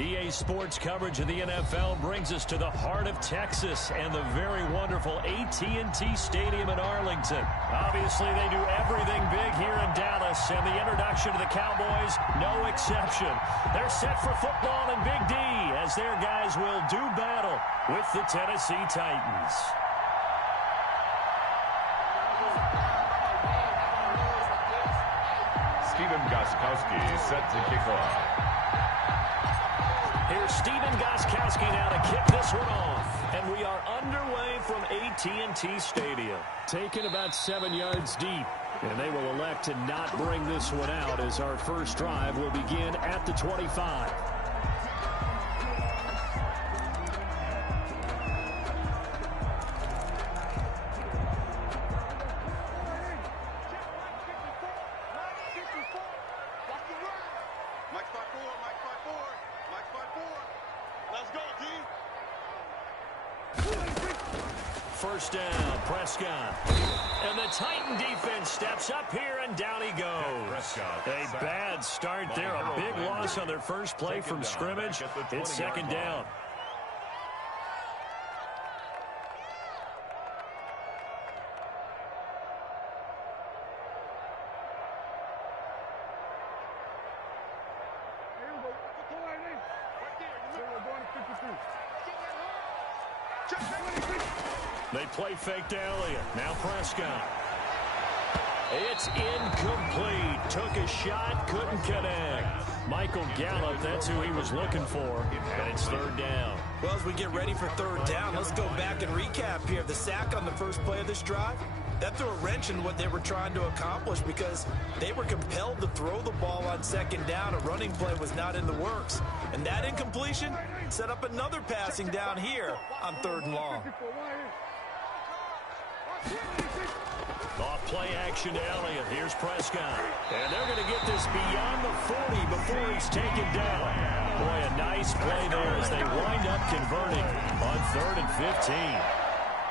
EA Sports coverage of the NFL brings us to the heart of Texas and the very wonderful AT&T Stadium in Arlington. Obviously, they do everything big here in Dallas, and the introduction to the Cowboys, no exception. They're set for football in Big D as their guys will do battle with the Tennessee Titans. Stephen Gostkowski set to kick off. Here's Stephen Gostkowski now to kick this one off. And we are underway from AT&T Stadium. Taken about 7 yards deep. And they will elect to not bring this one out as our first drive will begin at the 25. First down, Prescott. And the Titan defense steps up here, and down he goes. A bad start there. A big loss on their first play from scrimmage. It's second down. They play fake to Elliott. Now Prescott. It's incomplete. Took a shot, couldn't connect. Michael Gallup, that's who he was looking for. And it's third down. Well, as we get ready for third down, let's go back and recap here. The sack on the first play of this drive, that threw a wrench in what they were trying to accomplish because they were compelled to throw the ball on second down. A running play was not in the works. And that incompletion set up another passing down here on third and long. Off play action to Elliott. Here's Prescott. And they're going to get this beyond the 40 before he's taken down. Boy, a nice play there as they wind up converting on 3rd and 15.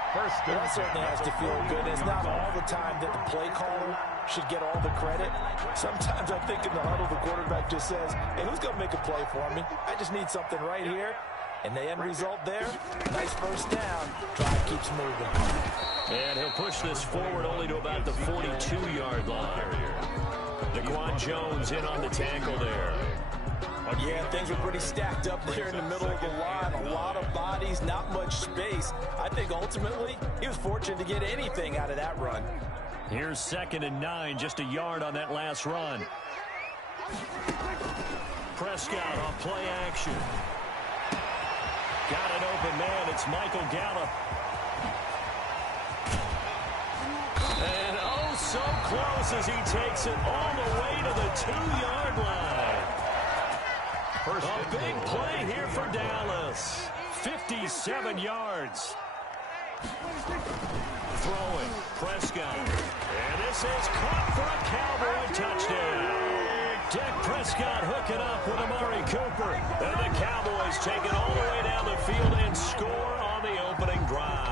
That certainly has to feel good. It's not all the time that the play caller should get all the credit. Sometimes I think in the huddle, the quarterback just says, hey, who's going to make a play for me? I just need something right here. And the end result there, nice first down. Drive keeps moving. And he'll push this forward only to about the 42-yard line. Daquan Jones in on the tackle there. Yeah, things were pretty stacked up there in the middle of the line. A lot of bodies, not much space. I think ultimately he was fortunate to get anything out of that run. Here's 2nd and 9, just a yard on that last run. Prescott on play action. Got an open man. It's Michael Gallup. And oh, so close as he takes it all the way to the 2-yard line. A big play here for Dallas. 57 yards. Throwing, Prescott. And this is caught for a Cowboy touchdown. Dak Prescott hooking up with Amari Cooper. And the Cowboys take it all the way down the field and score on the opening drive.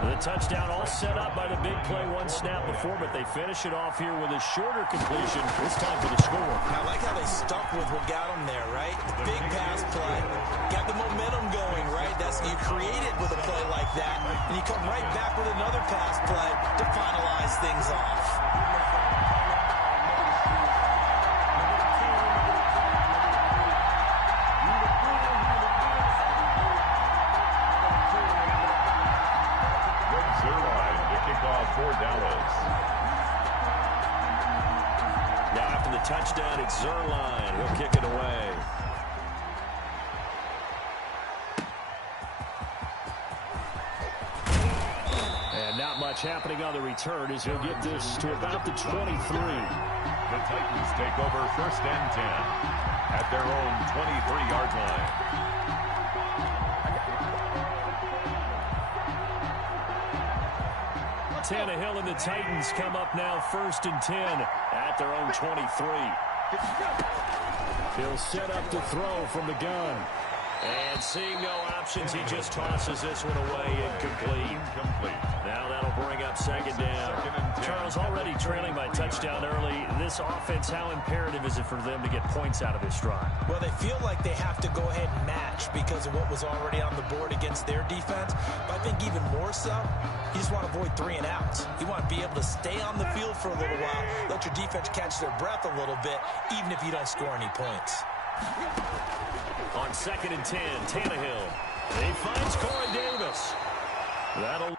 The touchdown all set up by the big play one snap before, but they finish it off here with a shorter completion. This time for the score. I like how they stuck with what got them there, right? Big pass play. Got the momentum going, right? That's you create it with a play like that, and you come right back with another pass play to finalize things off. For Dallas. Now after the touchdown, it's Zerline. He'll kick it away. And not much happening on the return as he'll get this to about the 23. The Titans take over 1st and 10 at their own 23-yard line. Tannehill and the Titans come up now 1st and 10 at their own 23. He'll set up to throw from the gun. And seeing no options, he just tosses this one away. Incomplete. Now that'll bring up second down. Charles, already trailing by touchdown early. This offense, how imperative is it for them to get points out of this drive? Well, they feel like they have to go ahead and match because of what was already on the board against their defense. But I think even more so, you just want to avoid 3 and outs. You want to be able to stay on the field for a little while, let your defense catch their breath a little bit, even if you don't score any points. On 2nd and 10, Tannehill. He finds Corey Davis. That'll...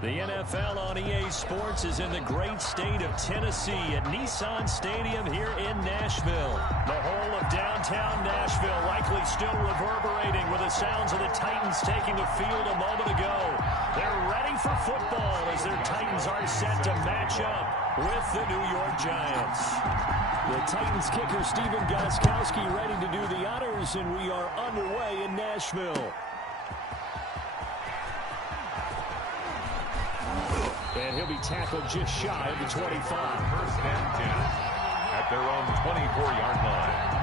The NFL on EA Sports is in the great state of Tennessee at Nissan Stadium here in Nashville. The whole of downtown Nashville likely still reverberating with the sounds of the Titans taking the field a moment ago. They're ready for football as their Titans are set to match up with the New York Giants. The Titans kicker Stephen Gostkowski ready to do the honors, and we are underway in Nashville. And he'll be tackled just shy of the 25. 1st and 10 at their own 24-yard line.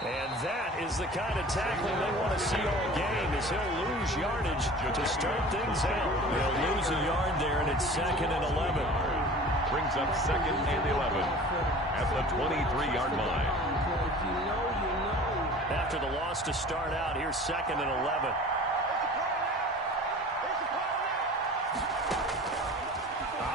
And that is the kind of tackling they want to see all game, as he'll lose yardage to start things out. They'll lose a yard there, and it's 2nd and 11. Brings up 2nd and 11 at the 23-yard line. After the loss to start out, here's 2nd and 11.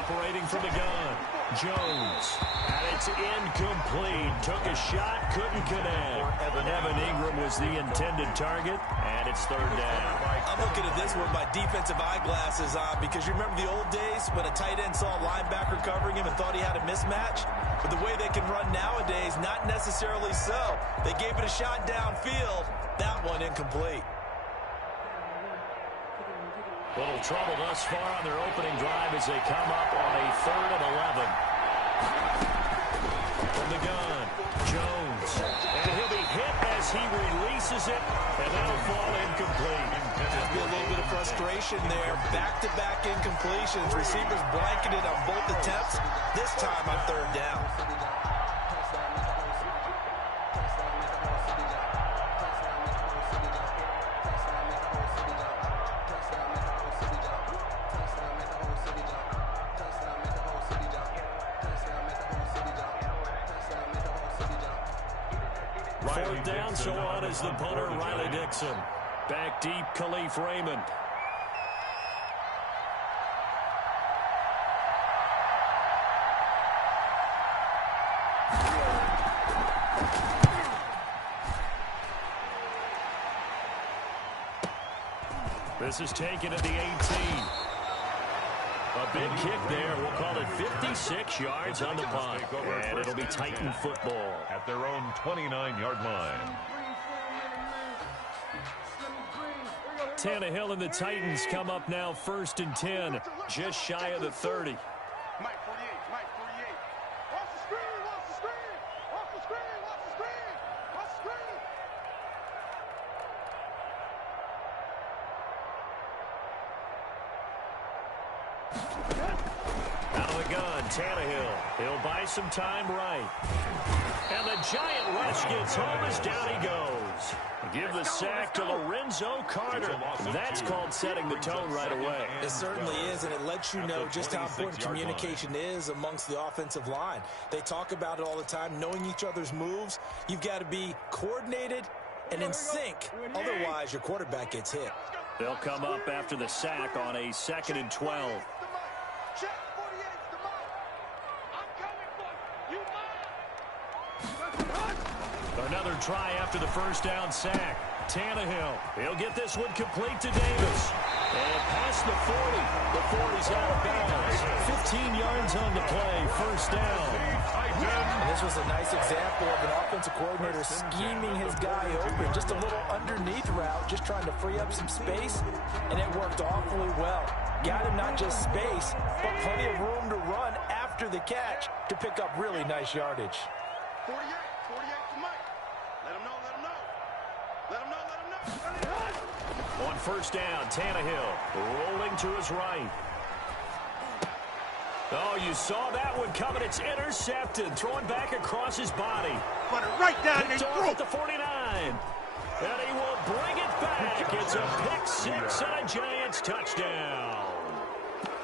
Operating from the gun, Jones. And it's incomplete. Took a shot, couldn't connect. Evan Ingram was the intended target, and it's 3rd down. I'm looking at this with my defensive eyeglasses on because you remember the old days when a tight end saw a linebacker covering him and thought he had a mismatch? But the way they can run nowadays, not necessarily so. They gave it a shot downfield. That one incomplete. Little trouble thus far on their opening drive as they come up on a 3rd and 11. From the gun, Jones. And he'll be hit as he releases it, and that'll fall incomplete. There'll be a little bit of frustration there. Back-to-back incompletions. Receivers blanketed on both attempts, this time on 3rd down. Down, so on is the punter, Riley Dixon. Back deep, Khalif Raymond. This is taken at the 18. A big kick there. We'll call it 56 yards on the punt. And it'll be Titan football. At their own 29-yard line. Tannehill and the Titans come up now 1st and 10, just shy of the 30. Mike 48, Mike 48. Watch the screen, watch the screen. Watch the screen, watch the screen. Watch the screen. Out of the gun, Tannehill. He'll buy some time right. And the giant rush gets home as down he goes. Give the sack to Lorenzo Carter. That's called setting the tone right away. It certainly is, and it lets you know just how important communication is amongst the offensive line. They talk about it all the time, knowing each other's moves. You've got to be coordinated and in sync. Otherwise, your quarterback gets hit. They'll come up after the sack on a 2nd and 12. Check 48's the mark. I'm coming for you. Another try after the first down sack. Tannehill, he'll get this one complete to Davis. And past the 40. The 40's out of bounds. 15 yards on the play, first down. And this was a nice example of an offensive coordinator scheming his guy open. Just a little underneath route, just trying to free up some space, and it worked awfully well. Got him not just space, but plenty of room to run after the catch to pick up really nice yardage. 48 to Mike. Let him know, let him know. Let him know, let him know. On first down, Tannehill rolling to his right. Oh, you saw that one coming. It's intercepted. Throwing back across his body. Put it right down Picked off at the 49. And he will bring it back. It's a pick six and a Giants touchdown.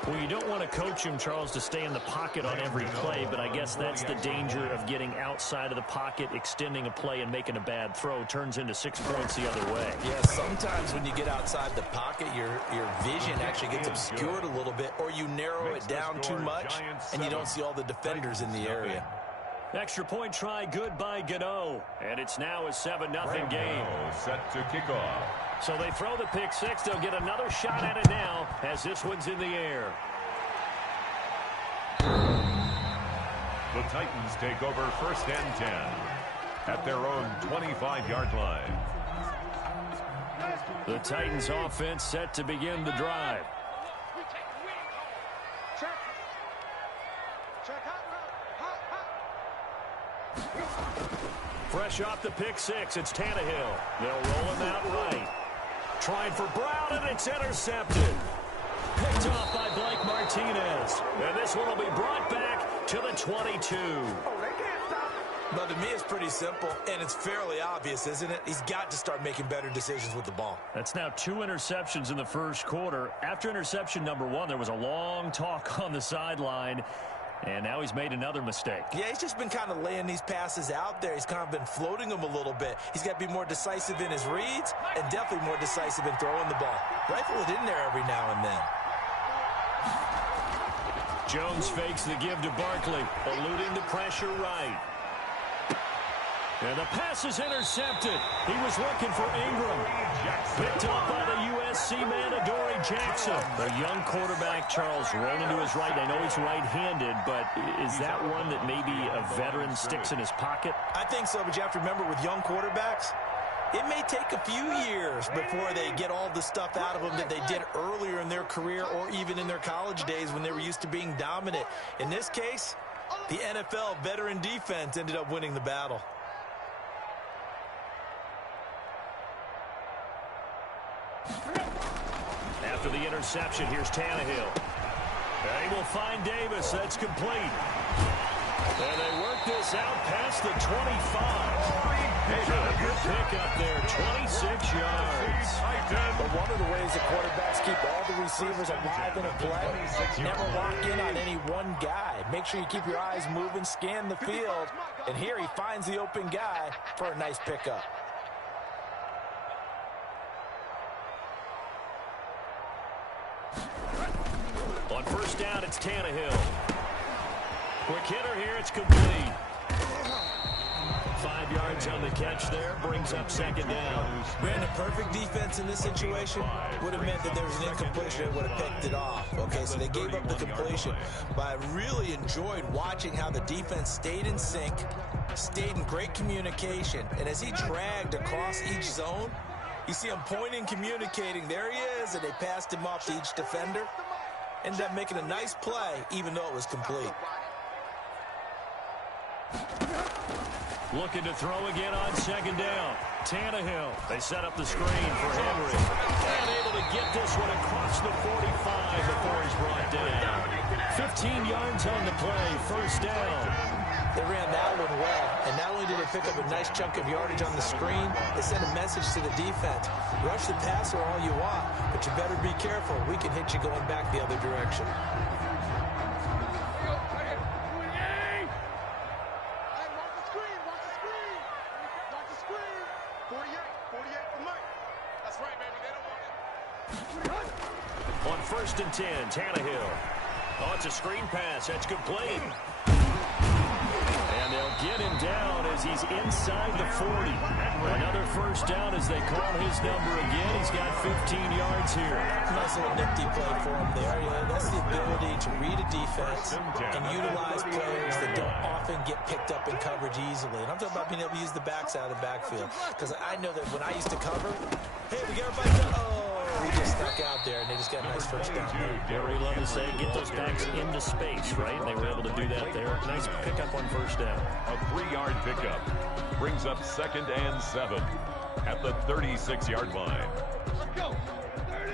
Well, you don't want to coach him, Charles, to stay in the pocket on every play, but I guess that's the danger of getting outside of the pocket, extending a play, and making a bad throw. Turns into 6 points the other way. Yeah, sometimes when you get outside the pocket, your vision actually gets obscured a little bit, or you narrow it down too much, and you don't see all the defenders in the area. Extra point try, good by Gano. And it's now a 7-0 game. Set to kick off. So they throw the pick six. They'll get another shot at it now as this one's in the air. The Titans take over 1st and 10 at their own 25-yard line. The Titans offense set to begin the drive. Check. Check hot. Fresh off the pick six, it's Tannehill. They'll roll him out right. Trying for Brown, and it's intercepted. Picked off by Blake Martinez. And this one will be brought back to the 22. But to me, it's pretty simple, and it's fairly obvious, isn't it? He's got to start making better decisions with the ball. That's now 2 interceptions in the first quarter. After interception number 1, there was a long talk on the sideline. And now he's made another mistake. Yeah, he's just been kind of laying these passes out there. He's kind of been floating them a little bit. He's got to be more decisive in his reads and definitely more decisive in throwing the ball. Rifle it in there every now and then. Jones fakes the give to Barkley, eluding the pressure right. And the pass is intercepted. He was looking for Ingram. Picked up by the USC man, Adoree Jackson. The young quarterback, Charles, rolling to his right. I know he's right-handed, but is that one that maybe a veteran sticks in his pocket? I think so, but you have to remember with young quarterbacks, it may take a few years before they get all the stuff out of them that they did earlier in their career or even in their college days when they were used to being dominant. In this case, the NFL veteran defense ended up winning the battle. After the interception, here's Tannehill. And he will find Davis. That's complete. And they work this out past the 25. Good pick up there, 26 yards. But one of the ways the quarterbacks keep all the receivers alive in a play, never lock in on any one guy. Make sure you keep your eyes moving, scan the field. And here he finds the open guy for a nice pickup. On first down, it's Tannehill. Quick hitter here, it's complete. 5 yards yards on the catch there. Brings up second down. Brandon, perfect defense in this situation would have meant that there was an incompletion that would have picked it off. Okay, so they gave up the completion. But I really enjoyed watching how the defense stayed in sync, stayed in great communication, and as he dragged across each zone, you see him pointing, communicating. There he is, and they passed him off to each defender. Ended up making a nice play, even though it was complete. Looking to throw again on second down. Tannehill. They set up the screen for Henry. And able to get this one across the 45 before he's brought down. 15 yards on the play. First down. They ran that one well, and not only did they pick up a nice chunk of yardage on the screen, they sent a message to the defense. Rush the passer all you want, but you better be careful. We can hit you going back the other direction. On 1st and 10, Tannehill. Oh, it's a screen pass. That's complete. And they'll get him down as he's inside the 40. Another first down as they call his number again. He's got 15 yards here. Nice little nifty play for him there. Yeah, that's the ability to read a defense and utilize players that don't often get picked up in coverage easily. And I'm talking about being able to use the backs out of the backfield. Because I know that when I used to cover, hey, we got everybody done. Oh, he just stuck out there, and they just got a nice first down. Gary love to say, get those backs into space, right? And they were able to do that there. Nice pickup on first down. A 3-yard pickup brings up 2nd and 7 at the 36-yard line. Let's go. 30.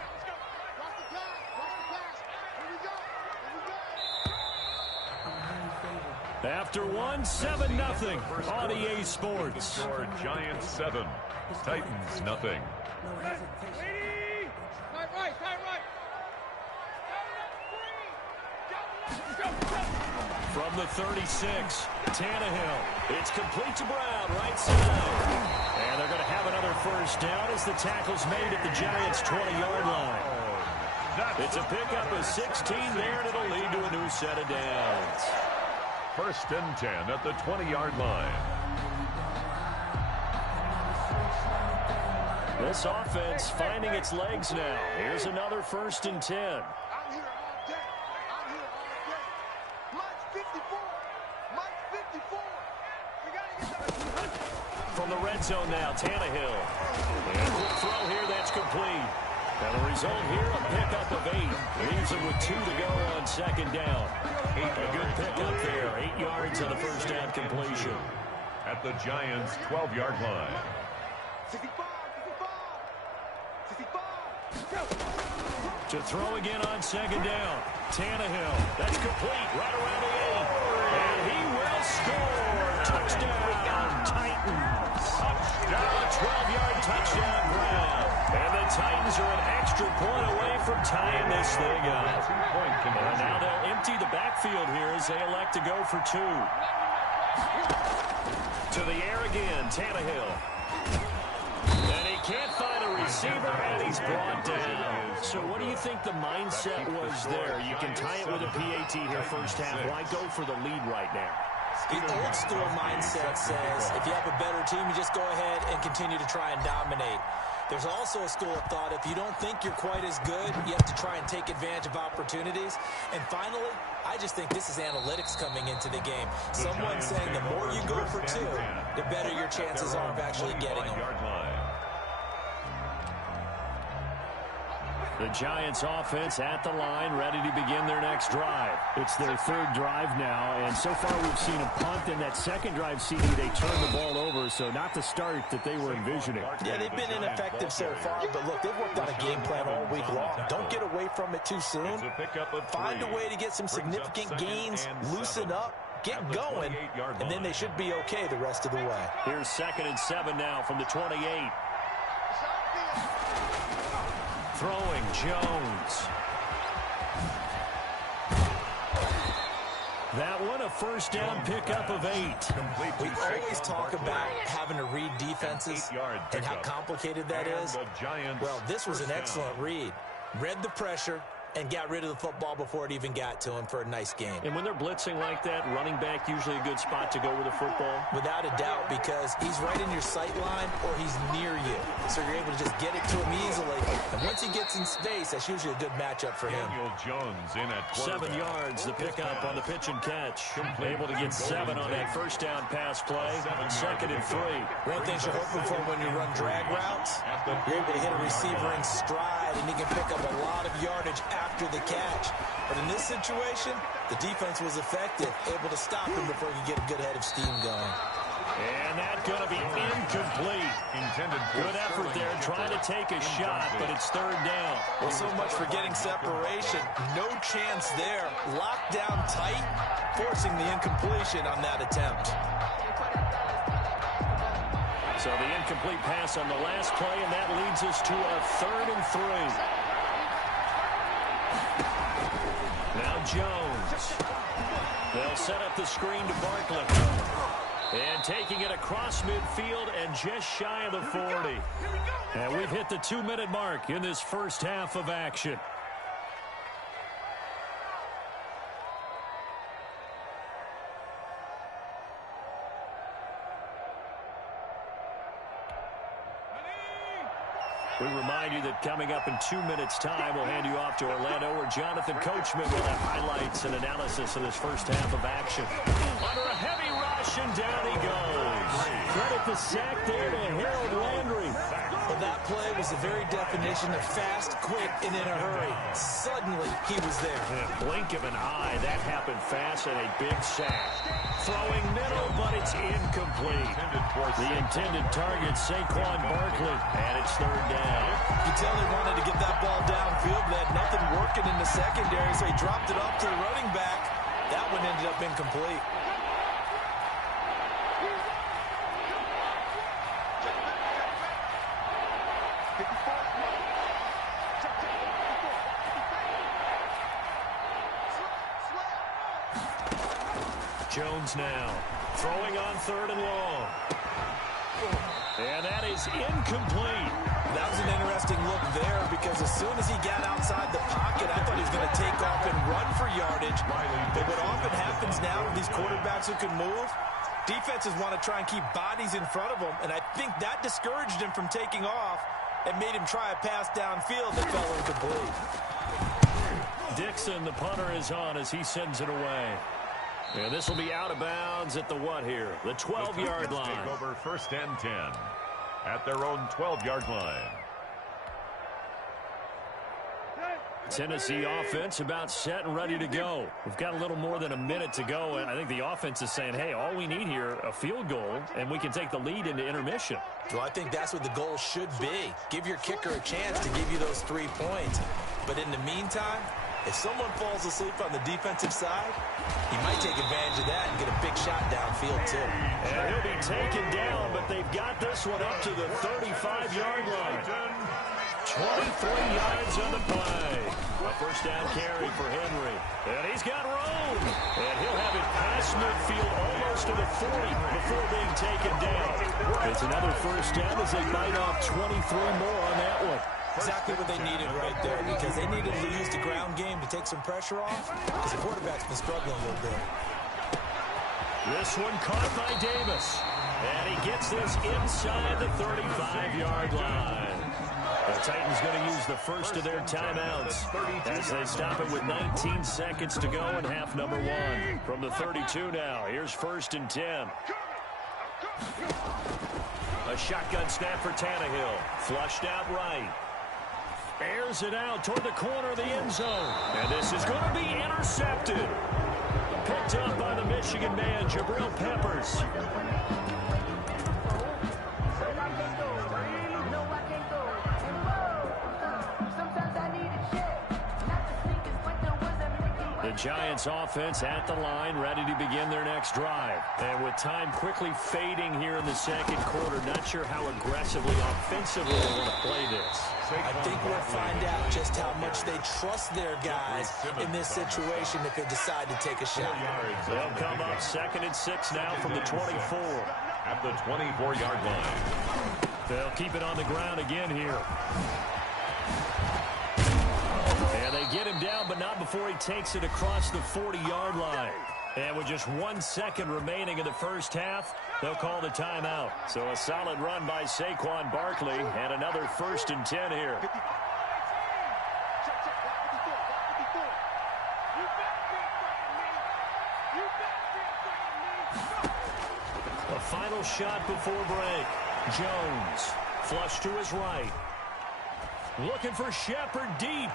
Let's go. Watch the pass. Watch the pass. Here we go. Here we go. After 7-0 on EA Sports. Score Giants 7, Titans nothing. Ready? Right. From the 36, Tannehill. It's complete to Brown, right side. And they're going to have another first down as the tackle's made at the Giants' 20-yard line. It's a pickup of 16 there, and it'll lead to a new set of downs. 1st and 10 at the 20-yard line. This offense finding its legs now. Here's another 1st and 10. I'm here all day. I'm here all day. Mike 54. Mike 54. We got to get that. From the red zone now, Tannehill. And quick throw here, that's complete. And the result here, a pickup of 8. Leaves him with 2 to go on second down. A good pickup there. 8 yards on the first down completion. At the Giants' 12-yard line. 65. To throw again on second down. Tannehill. That's complete. Right around the 8. And he will score. Touchdown, Titans. Touchdown. A 12-yard touchdown Brown. And the Titans are an extra point away from tying this thing up. And now they'll empty the backfield here as they elect to go for 2. To the air again, Tannehill. And he can't find a receiver, and he's brought down. So what do you think the mindset was there? You can tie it with a PAT here first half. Why go for the lead right now? The old school mindset says if you have a better team, you just go ahead and continue to try and dominate. There's also a school of thought, if you don't think you're quite as good, you have to try and take advantage of opportunities. And finally, I just think this is analytics coming into the game. Someone saying the more you go for 2, the better your chances are of actually getting them. The Giants offense at the line, ready to begin their next drive. It's their 3rd drive now, and so far we've seen a punt. In that second drive, CD, they turned the ball over, so not the start that they were envisioning. Yeah, they've been ineffective so far, but look, they've worked on a game plan all week long. Don't get away from it too soon. Find a way to get some significant gains, loosen up, get going, and then they should be okay the rest of the way. Here's 2nd and 7 now from the 28. Throwing Jones. That one a first down pickup of 8. We always talk about having to read defenses and how complicated that is. Well, this was an excellent read. Read the pressure, and got rid of the football before it even got to him for a nice game. And when they're blitzing like that, running back usually a good spot to go with the football? Without a doubt, because he's right in your sight line or he's near you. So you're able to just get it to him easily. And once he gets in space, that's usually a good matchup for him. Daniel Jones in at 7 yards, the pickup on the pitch and catch. Able to get 7 on that first down pass play. 2nd and 3. One of the things you're hoping for when you run drag routes, you're able to hit a receiver in stride, and he can pick up a lot of yardage after the catch. But in this situation, the defense was effective, able to stop him before he could get a good head of steam going. And that's going to be incomplete. Good effort there, trying to take a shot, but it's 3rd down. Well, so much for getting separation. No chance there. Locked down tight, forcing the incompletion on that attempt. So the incomplete pass on the last play, and that leads us to a 3rd and 3. Now Jones. They'll set up the screen to Barkley. And taking it across midfield and just shy of the 40. And we've hit the 2-minute mark in this first half of action. We remind you that coming up in 2 minutes' time, we'll hand you off to Orlando, where Jonathan Coachman will have highlights and analysis of this first half of action. Under a heavy rush, and down he goes. Credit the sack there to Harold Landry. Well, that play was the very definition of fast, quick, and in a hurry. Suddenly, he was there. Blink of an eye, that happened fast, and a big sack. Throwing middle, but it's incomplete. The intended target, Saquon Barkley, and it's 3rd down. You can tell they wanted to get that ball downfield, but they had nothing working in the secondary, so he dropped it off to the running back. That one ended up incomplete. Jones now throwing on 3rd and long. And that is incomplete. That was an interesting look there because as soon as he got outside the pocket, I thought he was going to take off and run for yardage. But what often happens now with these quarterbacks who can move, defenses want to try and keep bodies in front of them, and I think that discouraged him from taking off and made him try a pass downfield that fell incomplete. Dixon, the punter, is on as he sends it away. And this will be out of bounds at the what here? The 12-yard line. Take over 1st and 10 at their own 12-yard line. Tennessee offense about set and ready to go. We've got a little more than a minute to go, and I think the offense is saying, hey, all we need here, a field goal, and we can take the lead into intermission. Well, I think that's what the goal should be. Give your kicker a chance to give you those 3 points. But in the meantime, if someone falls asleep on the defensive side, he might take advantage of that and get a big shot downfield, too. And he'll be taken down, but they've got this one up to the 35-yard line. 23 yards on the play. A first down carry for Henry. And he's got room. And he'll have it past midfield almost to the 40 before being taken down. It's another first down as they bite off 23 more on that one. Exactly what they needed right there, because they needed to use the ground game to take some pressure off, because the quarterback's been struggling a little bit. This one caught by Davis. And he gets this inside the 35-yard line. The Titans going to use the first of their timeouts as they stop it with 19 seconds to go in half number 1. From the 32 now, here's 1st and 10. A shotgun snap for Tannehill. Flushed out right. Airs it out toward the corner of the end zone. And this is going to be intercepted. Picked up by the Michigan man, Jabril Peppers. The Giants offense at the line, ready to begin their next drive. And with time quickly fading here in the second quarter, not sure how aggressively, offensively they want to play this. I think we'll find out just how much they trust their guys in this situation if they decide to take a shot. They'll come up 2nd and 6 now from the 24. At the 24-yard line. They'll keep it on the ground again here. And they get him down but not before he takes it across the 40-yard line. And with just 1 second remaining in the first half, they'll call the timeout. So a solid run by Saquon Barkley and another 1st and 10 here. A final shot before break. Jones, flush to his right. Looking for Shepard deep.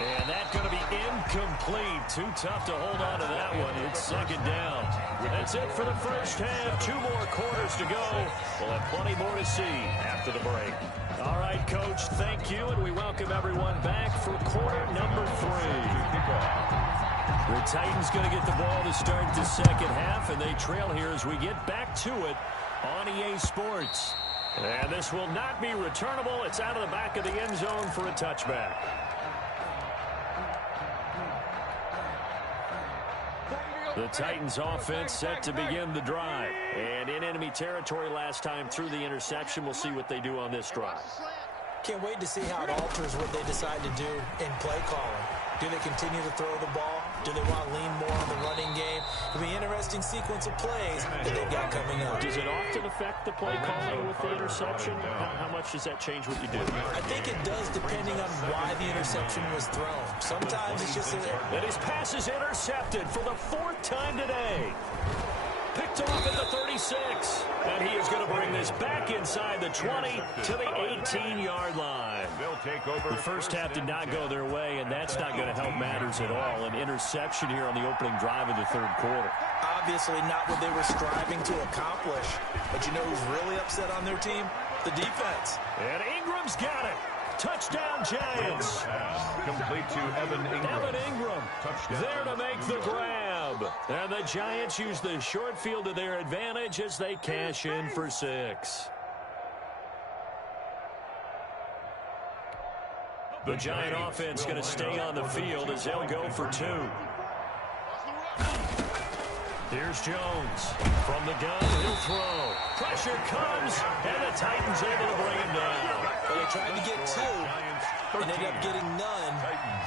And that's going to be incomplete. Too tough to hold on to that one. It's 2nd down. That's it for the first half. 2 more quarters to go. We'll have plenty more to see after the break. All right, Coach, thank you, and we welcome everyone back for quarter number 3. The Titans going to get the ball to start the second half, and they trail here as we get back to it on EA Sports. And this will not be returnable. It's out of the back of the end zone for a touchback. The Titans offense set to begin the drive. And in enemy territory last time through the interception. We'll see what they do on this drive. Can't wait to see how it alters what they decide to do in play calling. Do they continue to throw the ball? Do they want to lean more on the running game? It'll be an interesting sequence of plays that they've got coming up. Does it often affect the play calling with the interception? How much does that change what you do? I think it does, depending on why the interception was thrown. Sometimes it's just And his pass is intercepted for the 4th time today. Picked off at the 36. And he is going to bring this back inside the 20 to the 18-yard line. They'll take over. The first half did not go their way, and that's not going to help matters at all. An interception here on the opening drive of the 3rd quarter. obviously not what they were striving to accomplish. But you know who's really upset on their team? The defense. And Ingram's got it. Touchdown, Giants. Complete to Evan Ingram. Evan Ingram Touchdown. there to make the grab. And the Giants use the short field to their advantage as they cash in for 6. The Giant offense going to stay on the field as they'll go for 2. Here's Jones. From the gun, he'll throw. Pressure comes, and the Titans able to bring him down. Well, they tried to get 2 and ended up getting none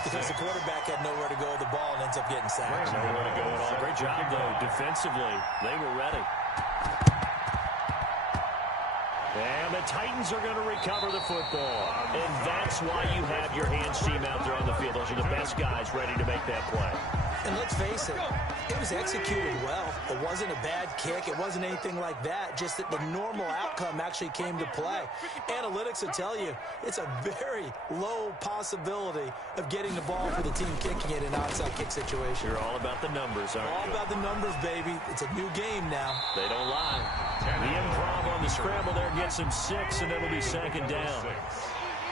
because the quarterback had nowhere to go with the ball and ends up getting sacked. Nowhere to go at all. Great job, though, defensively. They were ready. And the Titans are going to recover the football. And that's why you have your hands team out there on the field. Those are the best guys ready to make that play. And let's face it, it was executed well. It wasn't a bad kick. It wasn't anything like that. Just that the normal outcome actually came to play. Analytics will tell you it's a very low possibility of getting the ball for the team kicking it in an onside kick situation. You're all about the numbers, aren't you? All about the numbers, baby. It's a new game now. They don't lie. The improv on the scramble there gets him 6, and it'll be 2nd down.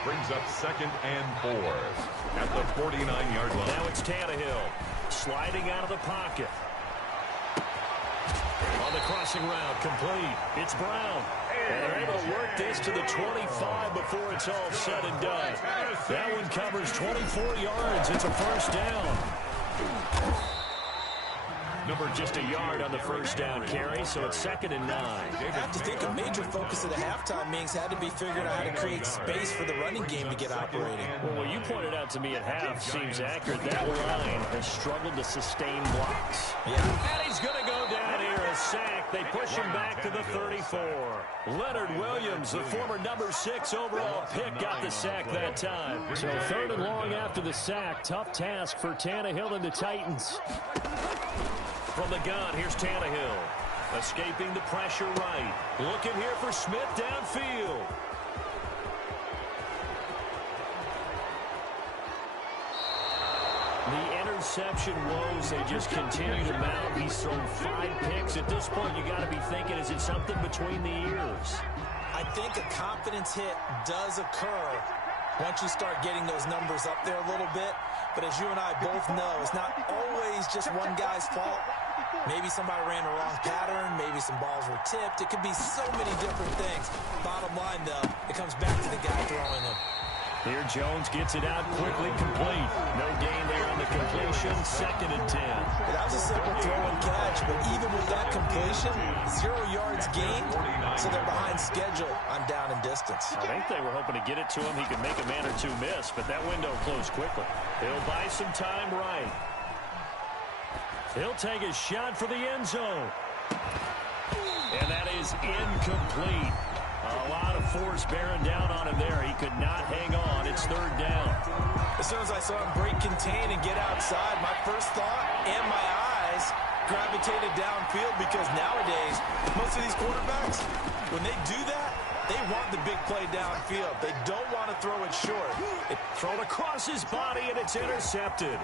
Brings up 2nd and 4 at the 49-yard line. Now it's Tannehill sliding out of the pocket. On the crossing route, complete. It's Brown. And they're able to work this to the 25 before it's all said and done. That one covers 24 yards. It's a 1st down. Number just a yard on the 1st down carry, so it's 2nd and 9. I have to think a major focus of the halftime meetings had to be figuring out how to create space for the running game to get operating. Well, what you pointed out to me at half seems accurate. That line has struggled to sustain blocks. Yeah. And he's going to go down here, a sack. They push him back to the 34. Leonard Williams, the former number 6 overall pick, got the sack that time. So 3rd and long after the sack. Tough task for Tannehill and the Titans. From the gun, here's Tannehill. Escaping the pressure right. Looking here for Smith downfield. The interception woes, they just continue to mount. He's thrown 5 picks. At this point, you got to be thinking, is it something between the ears? I think a confidence hit does occur once you start getting those numbers up there a little bit. But as you and I both know, it's not always just one guy's fault. Maybe somebody ran the wrong pattern. Maybe some balls were tipped. It could be so many different things. Bottom line, though, it comes back to the guy throwing them. Here Jones gets it out quickly, complete. No gain there on the completion. 2nd and 10. That was a simple throw and catch, but even with that completion, 0 yards gained, so they're behind schedule on down and distance. I think they were hoping to get it to him. He could make a man or two miss, but that window closed quickly. He'll buy some time right. He'll take a shot for the end zone. And that is incomplete. A lot of force bearing down on him there. He could not hang on. It's 3rd down. As soon as I saw him break contain and get outside, my first thought and my eyes gravitated downfield, because nowadays, most of these quarterbacks, when they do that, they want the big play downfield. They don't want to throw it short. Thrown across his body, and it's intercepted.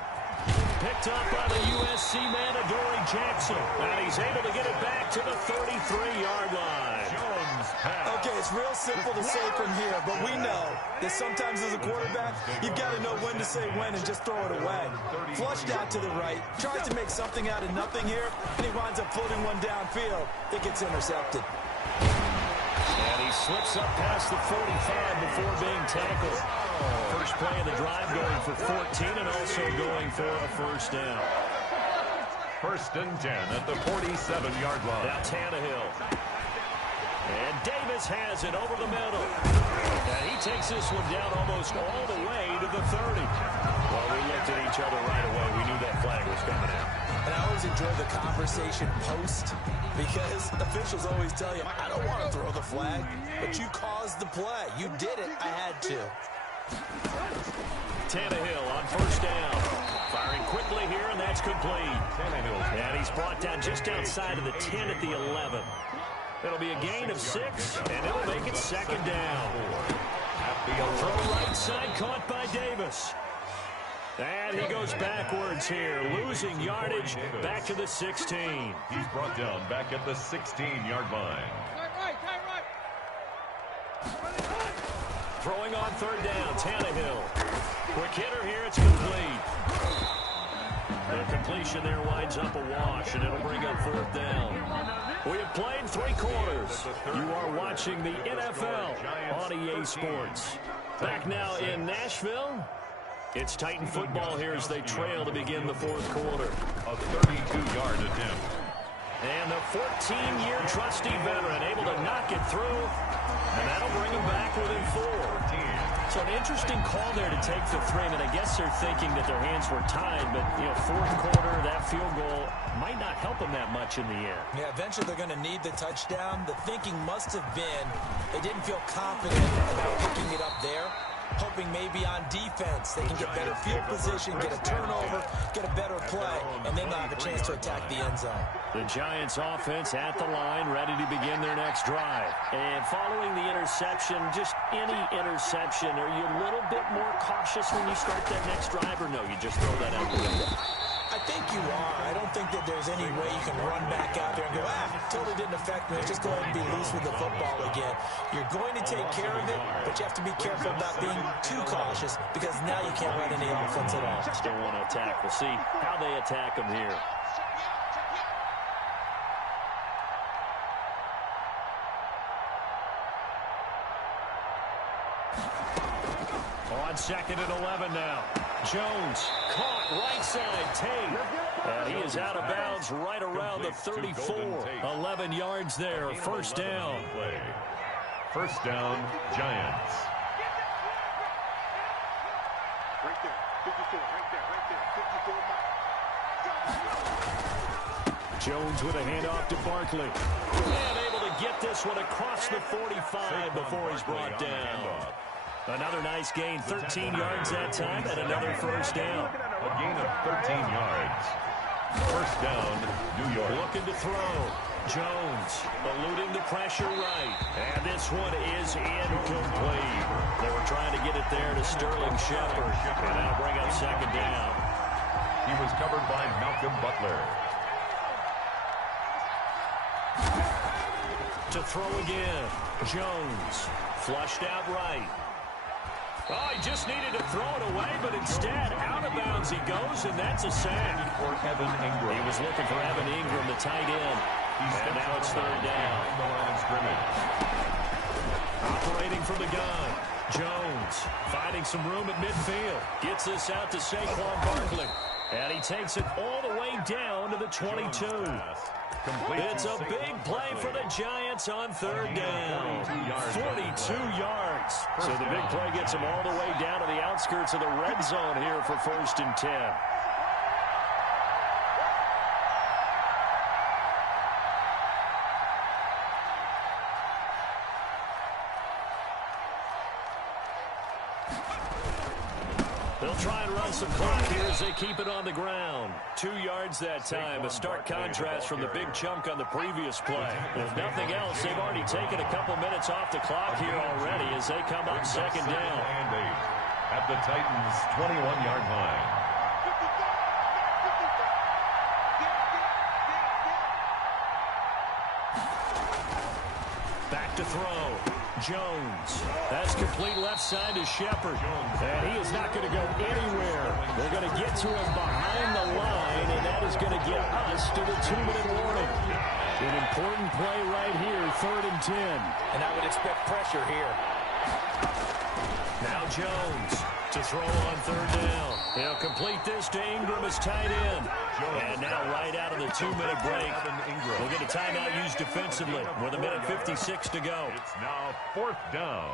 Picked up by the USC man, Adoree Jackson. And he's able to get it back to the 33-yard line. Okay, it's real simple to say from here, but we know that sometimes as a quarterback, you've got to know when to say when and just throw it away. Flushed out to the right, tries to make something out of nothing here, and he winds up floating one downfield. It gets intercepted. And he slips up past the 45 before being tackled. First play of the drive, going for 14 and also going for a 1st down. 1st and 10 at the 47-yard line. Now Tannehill. And Davis has it over the middle. And he takes this one down almost all the way to the 30. Well, we looked at each other right away. We knew that flag was coming out. And I always enjoy the conversation post, because officials always tell you, I don't want to throw the flag, but you caused the play. You did it. I had to. Tannehill on 1st down. Firing quickly here, and that's complete. And he's brought down just outside of the 10 at the 11. It'll be a gain of 6, and it'll make it 2nd down. Throw right side, caught by Davis. And he goes backwards here, losing yardage back to the 16. He's brought down back at the 16-yard line. Throwing on 3rd down, Tannehill. Quick hitter here, it's complete. The completion there winds up a wash, and it'll bring up 4th down. We have played 3 quarters. You are watching the NFL on EA Sports. Back now in Nashville. It's Titan football here as they trail to begin the 4th quarter. A 32-yard attempt. And the 14-year trusty veteran able to knock it through, and that'll bring him back within 4. So an interesting call there to take the 3. I mean, I guess they're thinking that their hands were tied, but, 4th quarter, that field goal might not help them that much in the end. Yeah, eventually they're going to need the touchdown. The thinking must have been they didn't feel confident about picking it up there, hoping maybe on defense they can get better field position, get a turnover, get a better play, and then they'll have a chance to attack the end zone. The Giants offense at the line, ready to begin their next drive. And following the interception, just any interception, are you a little bit more cautious when you start that next drive, or no, you just throw that out the window? I think you are. I don't think that there's any way you can run back out there and go, totally didn't affect me. Let's just go ahead and be loose with the football again. You're going to take care of it, but you have to be careful about being too cautious, because now you can't run any offense at all. Still want to attack. We'll see how they attack them here. On 2nd and 11 now. Jones caught right side, Tate. And he is out of bounds right around the 34. 11 yards there, 1st down. 1st down, Giants. Right there, 54, right there, 54. Jones with a handoff to Barkley. And able to get this one across the 45 before he's brought down. Another nice gain, 13 yards that time, and another 1st down. A gain of 13 yards. 1st down, New York. Looking to throw. Jones eluding the pressure right. And this one is incomplete. They were trying to get it there to Sterling Shepard. And that'll bring up 2nd down. He was covered by Malcolm Butler. To throw again. Jones flushed out right. Oh, he just needed to throw it away, but instead, out of bounds he goes, and that's a sack. For Evan Ingram. He was looking for Evan Ingram, the tight end. And now it's 3rd down. The line of scrimmage. Operating from the gun. Jones finding some room at midfield. Gets this out to Saquon Barkley. And he takes it all the way down to the 22. It's a big play for the Giants on third down. 42 yards. So the big play gets them all the way down to the outskirts of the red zone here for 1st and 10. They'll try and run some clock here as they keep it on the ground. 2 yards that time, a stark contrast from the big chunk on the previous play. If nothing else, they've already taken a couple minutes off the clock here already as they come up 2nd down. At the Titans' 21-yard line. Back to throw. Jones. That's complete left side to Shepard. And he is not going to go anywhere. They're going to get to him behind the line, and that is going to get us to the 2-minute warning. An important play right here, 3rd and 10. And I would expect pressure here. Now Jones to throw on 3rd down. He'll complete this to Ingram as tight end. And now right out of the 2-minute break, we'll get a timeout used defensively with 1:56 to go. It's now 4th down.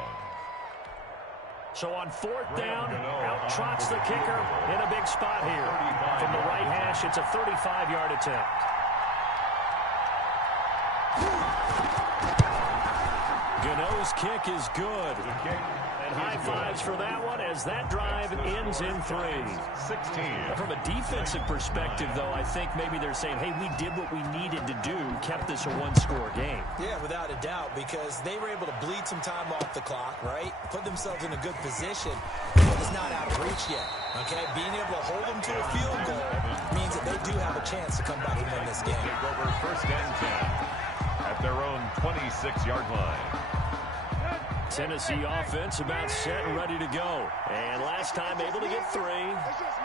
So on 4th down, out trots the kicker in a big spot here. From the right hash, it's a 35-yard attempt. Gano's kick is good. And high fives for that one as that drive ends in 3. 16. From a defensive perspective, though, I think maybe they're saying, hey, we did what we needed to do, kept this a one-score game. Yeah, without a doubt, because they were able to bleed some time off the clock, right? Put themselves in a good position, but it's not out of reach yet, okay? Being able to hold them to a field goal means that they do have a chance to come back and win this game. Take over 1st and 10 at their own 26-yard line. Tennessee offense about set and ready to go. And last time able to get 3.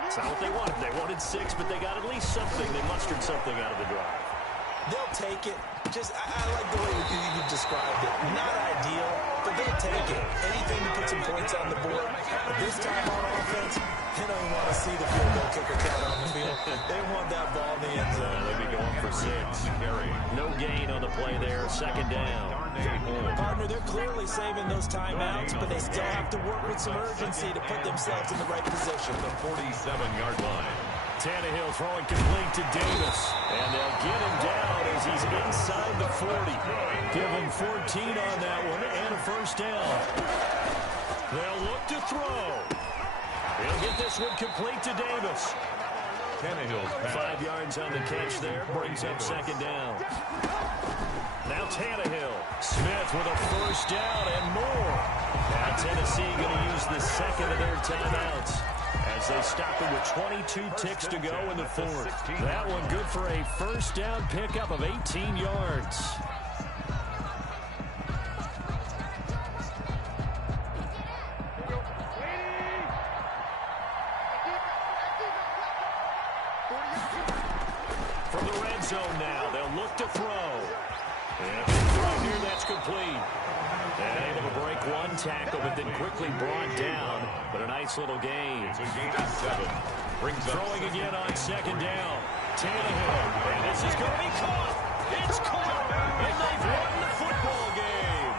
It's not what they wanted. They wanted 6, but they got at least something. They mustered something out of the drive. They'll take it. I like the way you described it. Not ideal, but they'll take it. Anything to put some points on the board. But this time on offense, they don't want to see the field goal kicker count on the field. They want that ball in the end zone. They'll be going for 6. No gain on the play there. 2nd down. Partner, they're clearly saving those timeouts, but they still have to work with some urgency to put themselves in the right position. The 47-yard line. Tannehill throwing complete to Davis. And they'll get him down as he's inside the 40. Give him 14 on that one and a 1st down. They'll look to throw. He'll get this one complete to Davis. Tannehill's pass. 5 yards on the catch there. Brings up 2nd down. Now Tannehill. Smith with a 1st down and more. Now Tennessee going to use the 2nd of their timeouts as they stop it with 22 ticks to go in the 4th. That one good for a 1st down pickup of 18 yards. From the red zone now, they'll look to throw. And right here, that's complete. And able to break one tackle, but then quickly brought down. But a nice little gain. It's a gain of 7. Brings up throwing again on 2nd down. Tannehill. And this is going to be caught. It's caught. And they've won the football game.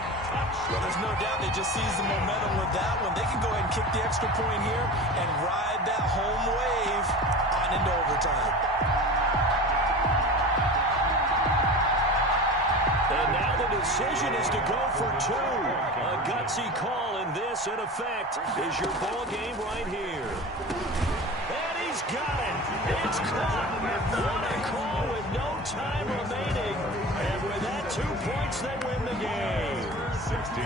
Well, there's no doubt they just seized the momentum with that one. They can go ahead and kick the extra point here and ride that home wave on into overtime. And now the decision is to go for 2. A gutsy call, and this, in effect, is your ball game right here. And he's got it. It's caught. What a call with no time remaining. And with that, 2 points, they win the game. 16.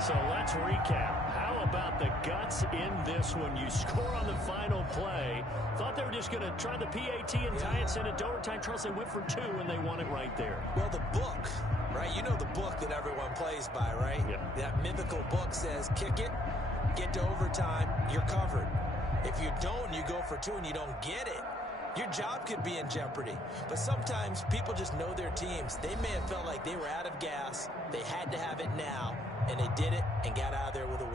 So let's recap. How about the guts in this one? You score on the final play. Thought they were just going to try the PAT and tie it, send it to overtime. Charles, they went for 2, and they won it right there. Well, the book, right? You know the book that everyone plays by, right? Yep. That mythical book says, kick it, get to overtime, you're covered. If you don't, you go for 2 and you don't get it, your job could be in jeopardy. But sometimes people just know their teams. They may have felt like they were out of gas. They had to have it now, and they did it and got out of there with a win.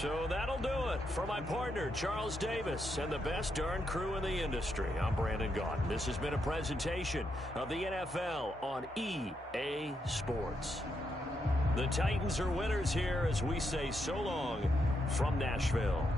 So that'll do it for my partner, Charles Davis, and the best darn crew in the industry. I'm Brandon Gaudin. This has been a presentation of the NFL on EA Sports. The Titans are winners here as we say so long from Nashville.